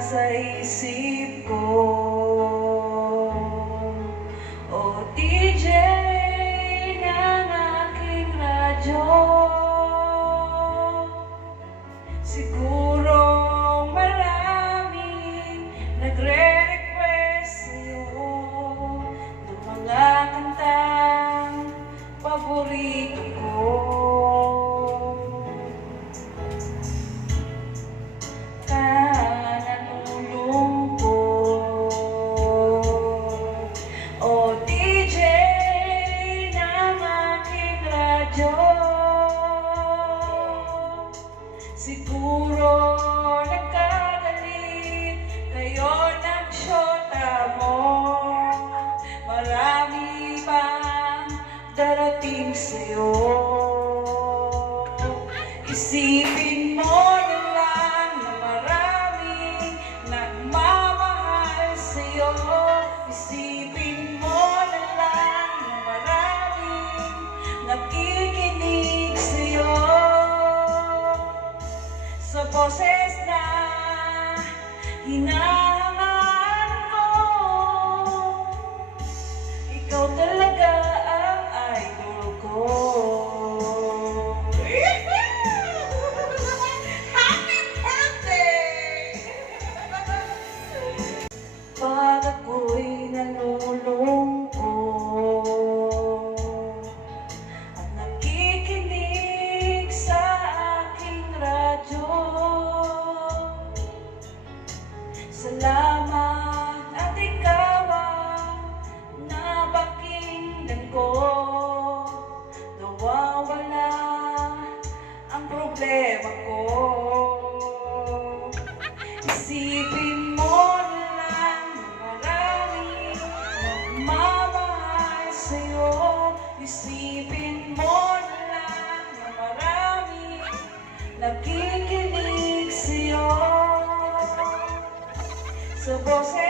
sa isip ko. O DJ ng aking radyo, siguro maraming nagre-request sa'yo ng mga kantang paborito ko. O DJ ng aking radyo, siguro nagkagalit kayo ng syota mo. Marami pang darating sa'yo. Isipin mo na lang na maraming nagmamahal sa'yo. Isipin mo na lang na maraming nakikinig sa'yo. Sa boses na hinahangaan ko, ikaw talaga ang idol ko. Happy birthday! Pag ako'y nalulungkot at nakikinig sa aking radyo, salamat at ikaw ang napakinggan ko. Nawawala ang problema ko. Isipin mo na lang na maraming nagmamahal sa'yo. Isipin mo na lang na maraming nakikinig sa'yo. Sa boses